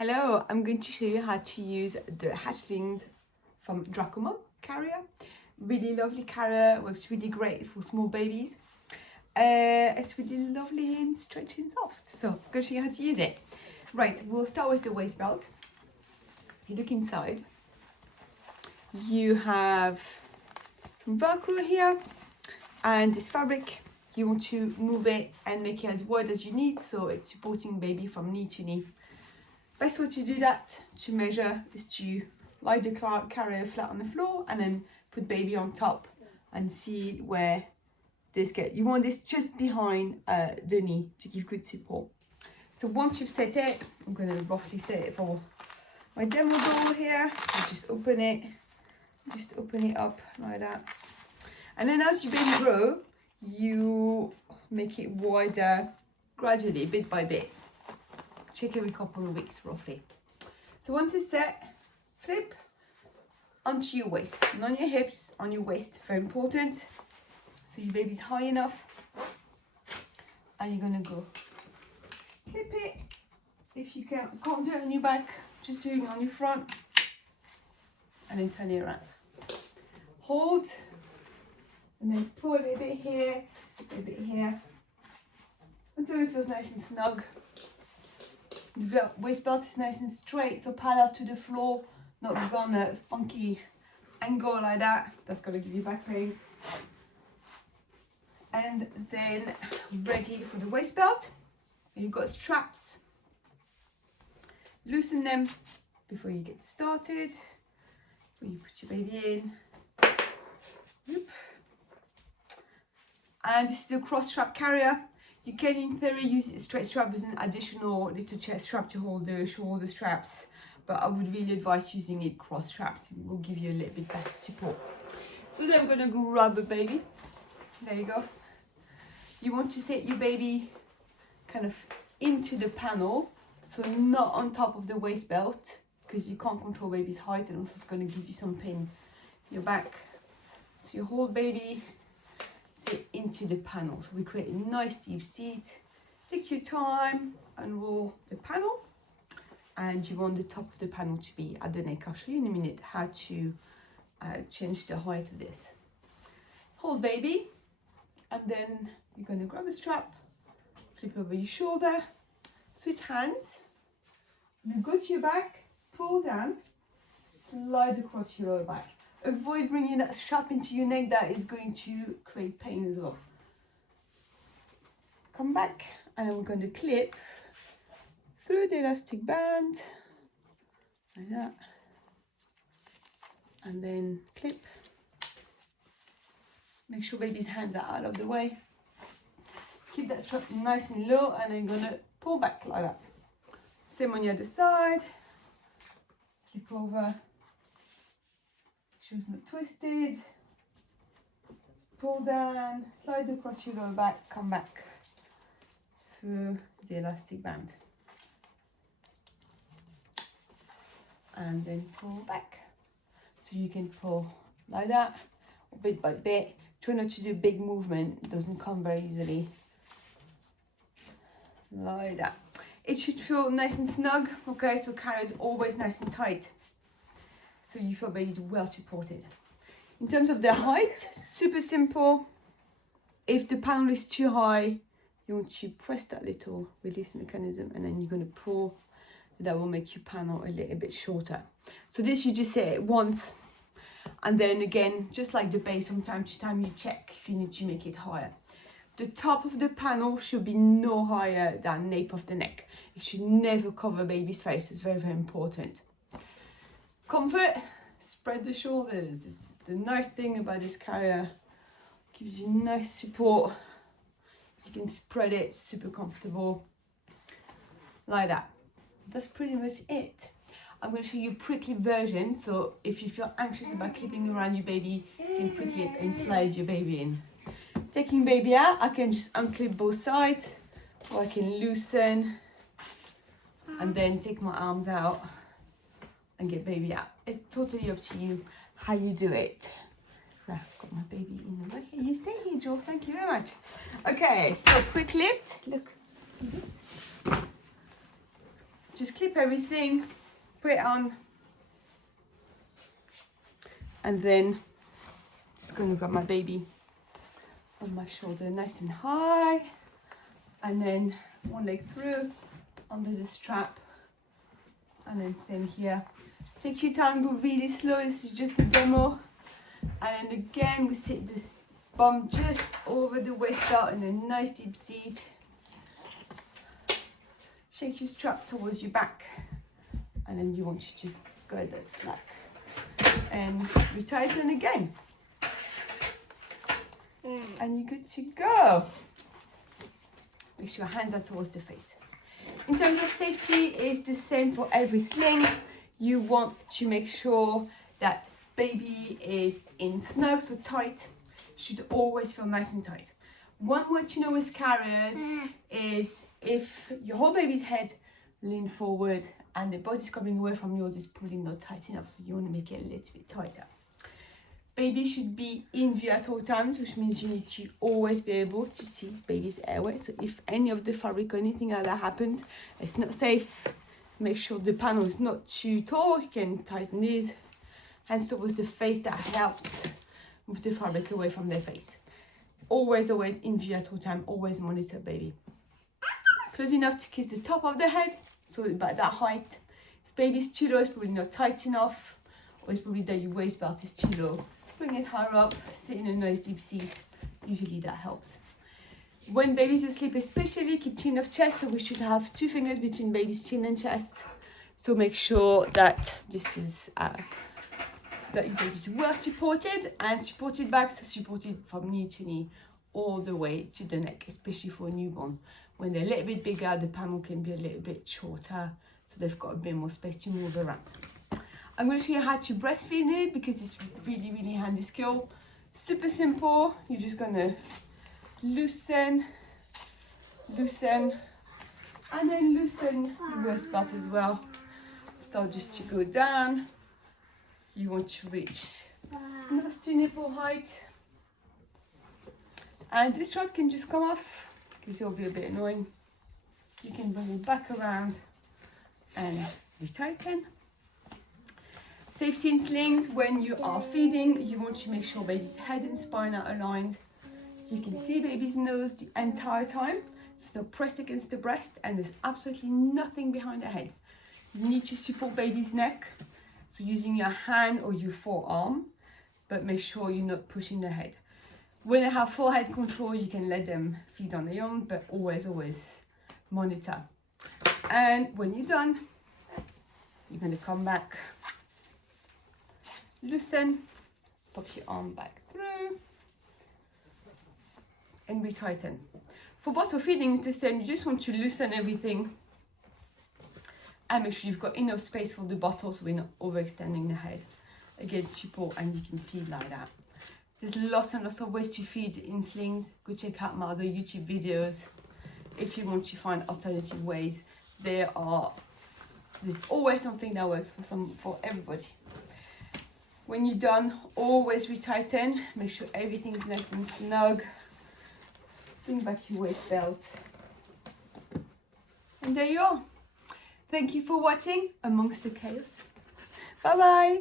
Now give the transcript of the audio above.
Hello, I'm going to show you how to use the hatchlings from Dracomom carrier. Really lovely carrier, works really great for small babies. It's really lovely and stretchy and soft. So I'm going to show you how to use it. Right, we'll start with the waist belt. If you look inside, you have some Velcro here and this fabric. You want to move it and make it as wide as you need, so it's supporting baby from knee to knee. Best way to do that, to measure, is to lie the carrier flat on the floor and then put baby on top and see where this gets. You want this just behind the knee to give good support. So once you've set it, I'm going to roughly set it for my demo doll here. You just open it up like that. And then as your baby grow, you make it wider gradually, bit by bit. Check every couple of weeks roughly. So once it's set, flip onto your waist, not on your hips, on your waist, very important. So your baby's high enough, and you're gonna go clip it. If you can't do it on your back, just doing it on your front, and then turn it around. Hold, and then pull a bit here, a bit here, until it feels nice and snug. The waist belt is nice and straight, so parallel to the floor, not gone a funky angle like that. That's gonna give you back pain. And then ready for the waist belt. And you've got straps. Loosen them before you get started. Before you put your baby in. Yep. And this is a cross strap carrier. You can, in theory, use a straight strap as an additional little chest strap to hold the shoulder straps, but I would really advise using it cross straps. It will give you a little bit better support. So then I'm going to grab the baby. There you go. You want to set your baby kind of into the panel, so not on top of the waist belt, because you can't control baby's height, and also it's going to give you some pain in your back. So you hold baby, sit into the panel. So we create a nice deep seat. Take your time, unroll the panel, and you want the top of the panel to be at the neck. I'll show you in a minute how to change the height of this. Hold baby, and then you're going to grab a strap, flip over your shoulder, switch hands, you go to your back, pull down, slide across your lower back. Avoid bringing that strap into your neck, that is going to create pain as well. Come back, and I'm going to clip through the elastic band, like that, and then clip. Make sure baby's hands are out of the way. Keep that strap nice and low, and I'm going to pull back like that. Same on the other side. Flip over. Shoes not twisted. Pull down, slide across your lower back, come back through the elastic band. And then pull back. So you can pull like that, or bit by bit. Try not to do big movement, it doesn't come very easily. Like that. It should feel nice and snug, okay? So carrier is always nice and tight, so you feel baby is well supported. In terms of the height, super simple. If the panel is too high, you want to press that little release mechanism, and then you're going to pull. That will make your panel a little bit shorter. So this, you just set it once, and then again, just like the base, from time to time you check if you need to make it higher. The top of the panel should be no higher than nape of the neck. It should never cover baby's face. It's very, very important. Comfort, spread the shoulders. This is the nice thing about this carrier. Gives you nice support. You can spread it, super comfortable. Like that. That's pretty much it. I'm going to show you a pre-clip version. So if you feel anxious about clipping around your baby, you can pre-clip and slide your baby in. Taking baby out, I can just unclip both sides, or I can loosen and then take my arms out and get baby out. It's totally up to you how you do it. I've got my baby in the way. You stay here, Jules. Thank you very much. Okay, so pre-clipped. Look. just clip everything, put it on, and then just going to grab my baby on my shoulder nice and high, and then one leg through under the strap, and then same here. Take your time, go really slow, this is just a demo. And then again we sit this bum just over the waist belt in a nice deep seat. Shake your strap towards your back, and then you want to just go that slack and retighten again, and you're good to go. Make sure your hands are towards the face. In terms of safety, it's the same for every sling. You want to make sure that baby is in snug, so tight. Should always feel nice and tight. One way to know with carriers is if your whole baby's head lean forward and the body's coming away from yours, is probably not tight enough, so you want to make it a little bit tighter. Baby should be in view at all times, which means you need to always be able to see baby's airway. So if any of the fabric or anything like that happens, it's not safe. Make sure the panel is not too tall. You can tighten these. Hands towards the face, that helps move the fabric away from their face. Always in view at all time, always monitor baby. Close enough to kiss the top of the head, so about that height. If baby's too low, it's probably not tight enough, or it's probably that your waist belt is too low. Bring it higher up, sit in a nice deep seat. Usually that helps. When baby's asleep especially, keep chin off chest, so we should have 2 fingers between baby's chin and chest. So make sure that this is that your baby is well supported, and supported back, so supported from knee to knee all the way to the neck, especially for a newborn. When they're a little bit bigger, the panel can be a little bit shorter, so they've got a bit more space to move around. I'm going to show you how to breastfeed it, because it's really handy skill. Super simple. You're just going to loosen, and then loosen your waist belt as well. Start just to go down. You want to reach nose to nipple height, and this strap can just come off because it'll be a bit annoying. You can bring it back around and retighten. Safety in slings: when you are feeding, you want to make sure baby's head and spine are aligned. You can see baby's nose the entire time, still pressed against the breast, and there's absolutely nothing behind the head. You need to support baby's neck, so using your hand or your forearm, but make sure you're not pushing the head. When they have full head control, you can let them feed on their own, but always monitor. And when you're done, you're going to come back, loosen, pop your arm back through, and retighten. For bottle feeding, it's the same. You just want to loosen everything and make sure you've got enough space for the bottle, so we're not overextending the head. Again, support, and you can feed like that. There's lots and lots of ways to feed in slings. Go check out my other YouTube videos if you want to find alternative ways. There's always something that works for everybody. When you're done, always retighten. Make sure everything is nice and snug. Bring back your waist belt. And there you are. Thank you for watching Amongst the Chaos. Bye bye.